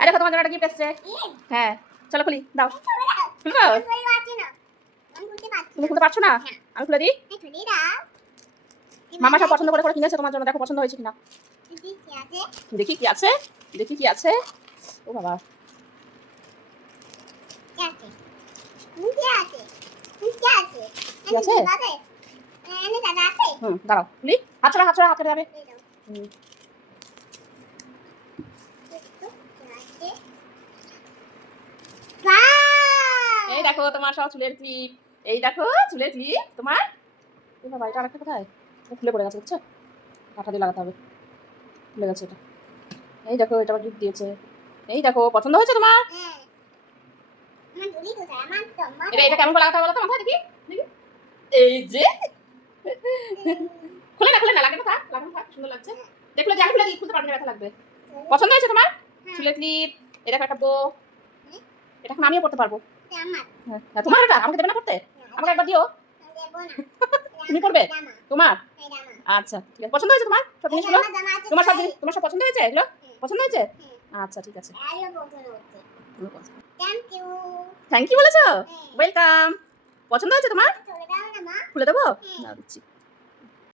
আরে দেখো তোমার জন্য একটা গিফট এসেছে। হ্যাঁ চলো খুলি, দাও খুলবো। তুমি খুলতে পারছো না? আমি খুলে দিই। মামা সব পছন্দ করে করে কিনেছে তোমার জন্য, দেখো পছন্দ হয়েছে কিনা। দেখি কি আছে, দেখি কি আছে। ও বাবা, কি আছে? দাঁড়াও খুলি। হাত ছাড়া, হাত ছাড়া, হাত কেটে যাবে। এই দেখো তোমার সব চুলের ক্লিপ। এই দেখো চুলের ক্লিপ তোমার। ও বাবা, এটা আরেকটা কোথায়? খুলে পড়ে গেছে, বুঝছো? কাঁটা দিয়ে লাগাতে হবে। খুলে গেছে এটা। এই দেখো এটা আবার গিফট দিয়েছে। এই দেখো পছন্দ হয়েছে তোমার? এটা কেমন করে লাগাতে হবে বলো তো মাথায়, দেখি দেখি। এই যে খুলে না, খুলে না, লাগানো থাক, লাগানো থাক, সুন্দর লাগছে। দেখলে যে আমি খুলে দিই, খুলতে পারবে না, ব্যথা লাগবে। পছন্দ হয়েছে তোমার চুলের ক্লিপ? এই দেখো একটা বো। এটা এখন আমিও পড়তে পারবো। হ্যাঁ তোমার, এটা আমাকে দেবে না পড়তে? আমাকে একবার দিও। তুমি করবে তোমার? আচ্ছা ঠিক আছে। পছন্দ হয়েছে তোমার সব জিনিসগুলো? তোমার সব জিনিস, তোমার সব পছন্দ হয়েছে এগুলো? পছন্দ হয়েছে? আচ্ছা ঠিক আছে। থ্যাংক ইউ বলেছো? ওয়েলকাম। পছন্দ হয়েছে তোমার? খুলে দেবো? না দিচ্ছি।